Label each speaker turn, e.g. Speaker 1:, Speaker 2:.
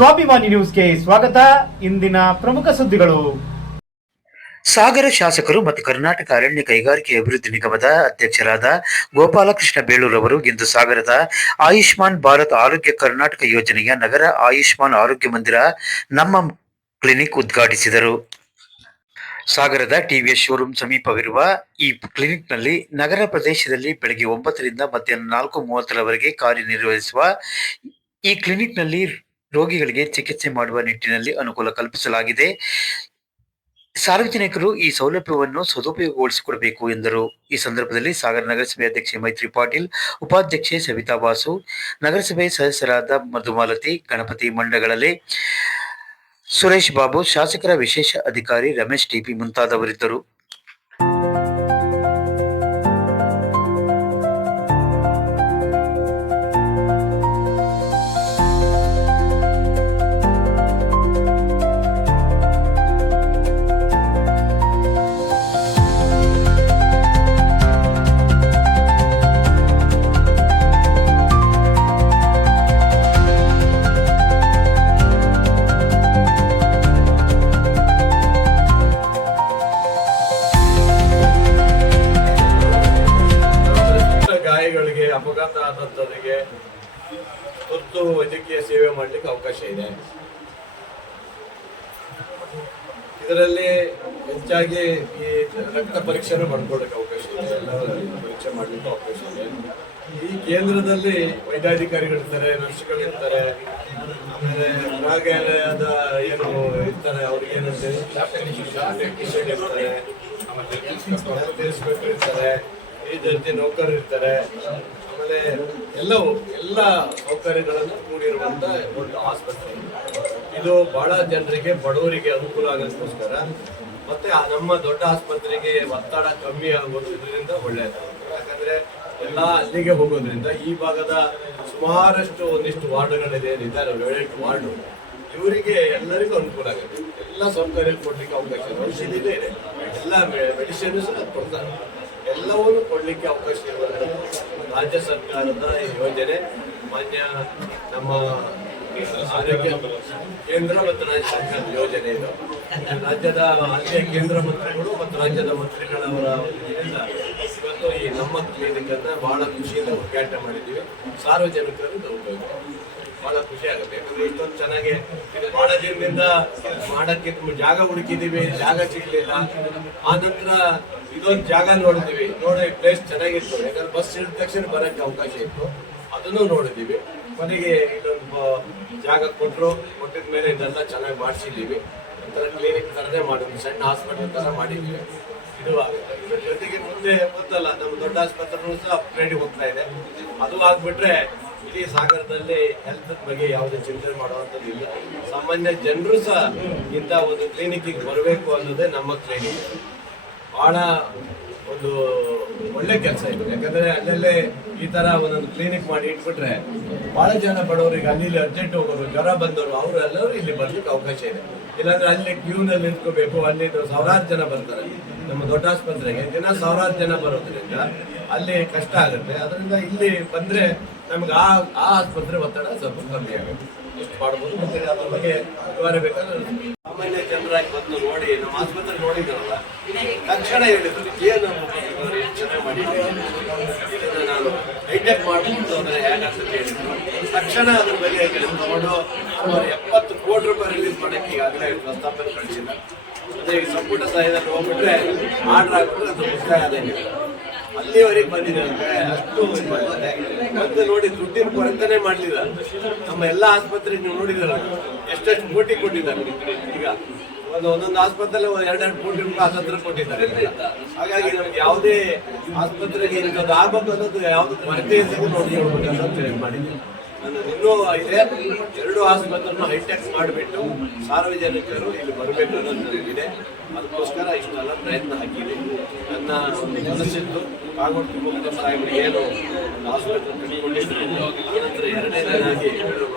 Speaker 1: ಸ್ವಾಭಿಮಾನಿ ನ್ಯೂಸ್ಗೆ ಸ್ವಾಗತ. ಇಂದಿನ ಪ್ರಮುಖ ಸುದ್ದಿಗಳು.
Speaker 2: ಸಾಗರ ಶಾಸಕರು ಮತ್ತು ಕರ್ನಾಟಕ ಅರಣ್ಯ ಕೈಗಾರಿಕೆ ಅಭಿವೃದ್ಧಿ ನಿಗಮದ ಅಧ್ಯಕ್ಷರಾದ ಗೋಪಾಲಕೃಷ್ಣ ಬೇಳೂರವರು ಇಂದು ಸಾಗರದ ಆಯುಷ್ಮಾನ್ ಭಾರತ್ ಆರೋಗ್ಯ ಕರ್ನಾಟಕ ಯೋಜನೆಯ ನಗರ ಆಯುಷ್ಮಾನ್ ಆರೋಗ್ಯ ಮಂದಿರ ನಮ್ಮ ಕ್ಲಿನಿಕ್ ಉದ್ಘಾಟಿಸಿದರು. ಸಾಗರದ ಟಿವಿಎಸ್ ಶೋರೂಮ್ ಸಮೀಪವಿರುವ ಈ ಕ್ಲಿನಿಕ್ನಲ್ಲಿ ನಗರ ಪ್ರದೇಶದಲ್ಲಿ ಬೆಳಗ್ಗೆ ಒಂಬತ್ತರಿಂದ ಮಧ್ಯಾಹ್ನ ನಾಲ್ಕು ಮೂವತ್ತರವರೆಗೆ ಕಾರ್ಯನಿರ್ವಹಿಸುವ ಈ ಕ್ಲಿನಿಕ್ನಲ್ಲಿ ರೋಗಿಗಳಿಗೆ ಚಿಕಿತ್ಸೆ ಮಾಡುವ ನಿಟ್ಟಿನಲ್ಲಿ ಅನುಕೂಲ ಕಲ್ಪಿಸಲಾಗಿದೆ. ಸಾರ್ವಜನಿಕರು ಈ ಸೌಲಭ್ಯವನ್ನು ಸದುಪಯೋಗಗೊಳಿಸಿಕೊಡಬೇಕು ಎಂದರು. ಈ ಸಂದರ್ಭದಲ್ಲಿ ಸಾಗರ ನಗರಸಭೆ ಅಧ್ಯಕ್ಷೆ ಮೈತ್ರಿ ಪಾಟೀಲ್, ಉಪಾಧ್ಯಕ್ಷೆ ಸವಿತಾ ಬಾಸು ನಗರಸಭೆ ಸದಸ್ಯರಾದ ಮಧುಮಾಲತಿ, ಗಣಪತಿ ಮಂಡಗಳಲ್ಲಿ ಸುರೇಶ್ ಬಾಬು, ಶಾಸಕರ ವಿಶೇಷ ಅಧಿಕಾರಿ ರಮೇಶ್ ಟಿಪಿ ಮುಂತಾದವರಿದ್ದರು.
Speaker 3: ತುರ್ತು ವೈದ್ಯಕೀಯ ಸೇವೆ ಮಾಡಲಿಕ್ಕೆ ಅವಕಾಶ ಇದೆ. ಇದರಲ್ಲಿ ಹೆಚ್ಚಾಗಿ ಈ ರಕ್ತ ಪರೀಕ್ಷೆನೂ ಮಾಡ್ಕೊಳ್ಳಿಕ್ಕೆ ಅವಕಾಶ ಇದೆ. ಎಲ್ಲ ಪರೀಕ್ಷೆ ಮಾಡಲಿಕ್ಕೆ ಅವಕಾಶ ಇದೆ. ಈ ಕೇಂದ್ರದಲ್ಲಿ ವೈದ್ಯಾಧಿಕಾರಿಗಳಿರ್ತಾರೆ ನರ್ಸ್ಗಳಿರ್ತಾರೆ ಆಮೇಲೆ ಮೃಗಾಲಯದ ಏನು ಇರ್ತಾರೆ, ಅವ್ರಿಗೆ ಏನು ಟೆಕ್ನಿಷಿಯನ್ ಇರ್ತಾರೆ ಆಮೇಲೆ ಇರ್ತಾರೆ, ಈ ಜೊತೆ ನೌಕರರು ಇರ್ತಾರೆ. ಆಮೇಲೆ ಎಲ್ಲವೂ ಎಲ್ಲ ಸೌಕರ್ಯಗಳನ್ನು ಕೂಡಿರುವಂತ ದೊಡ್ಡ ಆಸ್ಪತ್ರೆ. ಇದು ಬಹಳ ಜನರಿಗೆ, ಬಡವರಿಗೆ ಅನುಕೂಲ ಆಗೋದಕ್ಕೋಸ್ಕರ. ಮತ್ತೆ ನಮ್ಮ ದೊಡ್ಡ ಆಸ್ಪತ್ರೆಗೆ ಒತ್ತಡ ಕಮ್ಮಿ ಆಗೋದು ಇದರಿಂದ ಒಳ್ಳೆಯದು ಯಾಕಂದ್ರೆ ಎಲ್ಲ ಅಲ್ಲಿಗೆ ಹೋಗೋದ್ರಿಂದ ಈ ಭಾಗದ ಸುಮಾರಷ್ಟು ಒಂದಿಷ್ಟು ವಾರ್ಡ್ಗಳಿದೆ ಏನಿದ್ದಾರೆ ಏಳೆಂಟು ವಾರ್ಡು. ಇವರಿಗೆ ಎಲ್ಲರಿಗೂ ಅನುಕೂಲ ಆಗುತ್ತೆ. ಎಲ್ಲ ಸೌಕರ್ಯ ಕೊಡ್ಲಿಕ್ಕೆ ಅವಕಾಶ ಇದೆ. ಔಷಧಿನೇ ಇದೆ. ಎಲ್ಲ ಮೆಡಿಸಿನ್ ಸಹ ಕೊಡ್ತಾರೆ ಎಲ್ಲವನ್ನು ಕೊಡ್ಲಿಕ್ಕೆ ಅವಕಾಶ ಇರುವಂಥದ್ದು ರಾಜ್ಯ ಸರ್ಕಾರದ ಯೋಜನೆ, ಮಾನ್ಯ ನಮ್ಮ ಆರೋಗ್ಯ ಕೇಂದ್ರ ಮತ್ತು ರಾಜ್ಯ ಸರ್ಕಾರದ ಯೋಜನೆ ಇದು. ರಾಜ್ಯದ ಅಲ್ಲಿಯ ಕೇಂದ್ರ ಮಂತ್ರಿಗಳು ಮತ್ತು ರಾಜ್ಯದ ಮಂತ್ರಿಗಳವರ ಇವತ್ತು ಈ ನಮ್ಮ ಕ್ಲಿನಿಕ್ ಅನ್ನ ಬಹಳ ಖುಷಿಯಿಂದ ಉದ್ಘಾಟನೆ ಮಾಡಿದ್ದೀವಿ. ಸಾರ್ವಜನಿಕರು ತಗೋಬೇಕು ಉಪಯೋಗ. ಬಹಳ ಖುಷಿ ಆಗುತ್ತೆ. ಯಾಕಂದ್ರೆ ಇಷ್ಟೊಂದು ಚೆನ್ನಾಗಿ ಬಹಳ ದಿನದಿಂದ ಮಾಡಕ್ಕೆ ಜಾಗ ಹುಡುಕಿದೀವಿ ಜಾಗ ಸಿಗ್ಲಿಲ್ಲ. ಆ ನಂತರ ಇದೊಂದು ಜಾಗ ನೋಡಿದೀವಿ. ನೋಡಿ ಪ್ಲೇಸ್ ಚೆನ್ನಾಗಿತ್ತು. ಯಾಕಂದ್ರೆ ಬಸ್ ಇಳಿದ ತಕ್ಷಣ ಬರೋಕ್ಕೆ ಅವಕಾಶ ಇತ್ತು. ಅದನ್ನು ನೋಡಿದ್ದೀವಿ ಕೊನೆಗೆ ಇದೊಂದು ಜಾಗ ಕೊಟ್ಟರು ಕೊಟ್ಟಿದ ಮೇಲೆ ಇದೆಲ್ಲ ಚೆನ್ನಾಗಿ ಮಾಡಿಸಿದ್ದೀವಿ ಒಂಥರ ಕ್ಲಿನಿಕ್ ಥರನೇ ಮಾಡಿದ್ವಿ. ಸಣ್ಣ ಹಾಸ್ಪಿಟಲ್ ಥರ ಮಾಡಿದ್ವಿ. ಇದು ಇದ್ರ ಜೊತೆಗೆ ಮುಂದೆ ಗೊತ್ತಲ್ಲ, ನಮ್ಮ ದೊಡ್ಡ ಆಸ್ಪತ್ರೆನೂ ಸಹ ಅಪ್ಗ್ರೇಡ್ ಹೋಗ್ತಾ ಇದೆ. ಅದು ಆಗ್ಬಿಟ್ರೆ ಇಡೀ ಸಾಗರದಲ್ಲಿ ಹೆಲ್ತ್ ಬಗ್ಗೆ ಯಾವುದೇ ಚಿಂತೆ ಮಾಡುವಂಥದ್ದು ಇಲ್ಲ. ಸಾಮಾನ್ಯ ಜನರು ಸಹ ಇಂಥ ಒಂದು ಕ್ಲಿನಿಕ್ಕಿಗೆ ಬರಬೇಕು ಅನ್ನೋದೇ ನಮ್ಮ ಕ್ಲಿನಿಕ್ ಬಹಳ ಒಂದು ಒಳ್ಳೆ ಕೆಲಸ ಇದು. ಯಾಕಂದ್ರೆ ಅಲ್ಲಲ್ಲೇ ಈ ತರ ಒಂದೊಂದು ಕ್ಲಿನಿಕ್ ಮಾಡಿ ಇಟ್ಬಿಟ್ರೆ ಬಹಳ ಜನ ಬಡವರಿಗೆ ಅಲ್ಲಿ ಅರ್ಜೆಂಟ್ ಹೋಗೋರು, ಜ್ವರ ಬಂದವರು ಅವರು ಎಲ್ಲರೂ ಇಲ್ಲಿ ಬರ್ಲಿಕ್ಕೆ ಅವಕಾಶ ಇದೆ. ಇಲ್ಲಾಂದ್ರೆ ಅಲ್ಲಿ ಕ್ಯೂನಲ್ಲಿ ನಿಂತ್ಕೋಬೇಕು, ಅಲ್ಲಿ ಸಾವಿರಾರು ಜನ ಬರ್ತಾರೆ. ನಮ್ಮ ದೊಡ್ಡ ಆಸ್ಪತ್ರೆಗೆ ದಿನ ಸಾವಿರಾರು ಜನ ಬರೋದ್ರಿಂದ ಅಲ್ಲಿ ಕಷ್ಟ ಆಗುತ್ತೆ. ಅದರಿಂದ ಇಲ್ಲಿ ಬಂದ್ರೆ ನಮ್ಗೆ ಆ ಆ ಆಸ್ಪತ್ರೆ ಒತ್ತಡ ಸ್ವಲ್ಪ ಕಮ್ಮಿ ಆಗುತ್ತೆ. ಎಷ್ಟು ಮಾಡ್ಬೋದು ಮತ್ತೆ ಅದ್ರ ಬಗ್ಗೆ ವಿವರ ಬೇಕಾದ್ರೆ ಸಾಮಾನ್ಯ ಜನರಾಗಿ ಬಂದು ನೋಡಿ, ನಮ್ಮ ಆಸ್ಪತ್ರೆ ನೋಡಿದ್ರಲ್ಲ, ತಕ್ಷಣ ಹೇಳಿದ್ರು, ಏನು ಮಾಡಿ ಚೆನ್ನಾಗಿ ಇದನ್ನ ನಾನು ಹೈಟೆಕ್ ಮಾಡ್ಬೋದು ಅಂದ್ರೆ ಹೇಗಾಗ್ತದೆ ಹೇಳಿದ್ರು. ತಕ್ಷಣ ಅದ್ರ ಬಗ್ಗೆ ತಗೊಂಡು ಸುಮಾರು ಎಪ್ಪತ್ತು ಕೋಟಿ ರೂಪಾಯಿ ರಿಲೀಸ್ ಮಾಡಕ್ಕೆ ಈಗಾಗಲೇ ಪ್ರಸ್ತಾಪನೆ ಕಳಿಸಿಲ್ಲ. ಅದೇ ಸಂಪುಟ ಸಹಾಯದಲ್ಲಿ ಹೋಗ್ಬಿಟ್ರೆ ಆರ್ಡರ್ ಹಾಕ್ಬಿಟ್ರೆ ಅದು ಮುಕ್ತಾಯ ಆದಂಗೆ. ಅಲ್ಲಿವರೆಗೆ ಬಂದಿದೆ ಅಷ್ಟು. ಮತ್ತೆ ನೋಡಿ ದುಡ್ಡಿನ ಕೊರತೆನೆ ಮಾಡಲಿಲ್ಲ. ನಮ್ಮ ಎಲ್ಲ ಆಸ್ಪತ್ರೆ ನೀವು ನೋಡಿದಾರ ಎಷ್ಟೆಷ್ಟು ಕೋಟಿ ಕೊಟ್ಟಿದ್ದಾರೆ. ಈಗ ಒಂದು ಒಂದೊಂದು ಆಸ್ಪತ್ರೆ ಎರಡೆರಡು ಕೋಟಿ ರೂಪಾಯಿ ಆಸ್ಪತ್ರೆ ಕೊಟ್ಟಿದ್ದಾರೆ. ಹಾಗಾಗಿ ನಮ್ಗೆ ಯಾವುದೇ ಆಸ್ಪತ್ರೆಗೆ ಇಂಥದ್ದು ಆಗ್ಬೇಕು ಅನ್ನೋದು ಯಾವ್ದು ಕೊರತೆ ಸಿಗುತ್ತೆ ನೋಡಿ ಮಾಡಿದ್ದೀನಿ. ನಾನು ಇನ್ನೂ ಇದೆ. ಎರಡು ಆಸ್ಪತ್ರೆಯನ್ನು ಹೈಟೆಕ್ ಮಾಡಿಬಿಟ್ಟು ಸಾರ್ವಜನಿಕರು ಇಲ್ಲಿ ಬರಬೇಕು ಅನ್ನೋದು ಇದೆ ಅದಕ್ಕೋಸ್ಕರ ಇಷ್ಟೆಲ್ಲ ಪ್ರಯತ್ನ ಹಾಕಿದೆ. ನನ್ನ ಮನಸ್ಸಿದ್ದು ಕಾಗೋಡು ತಿಮ್ಮಪ್ಪ ಸಾಹೇಬರು ಏನು ಒಂದು ಆಸ್ಪತ್ರೆ ಕಟ್ಟಿಕೊಂಡಿದ್ರು ಆನಂತರ ಎರಡನೇದಾಗಿ ಅವರು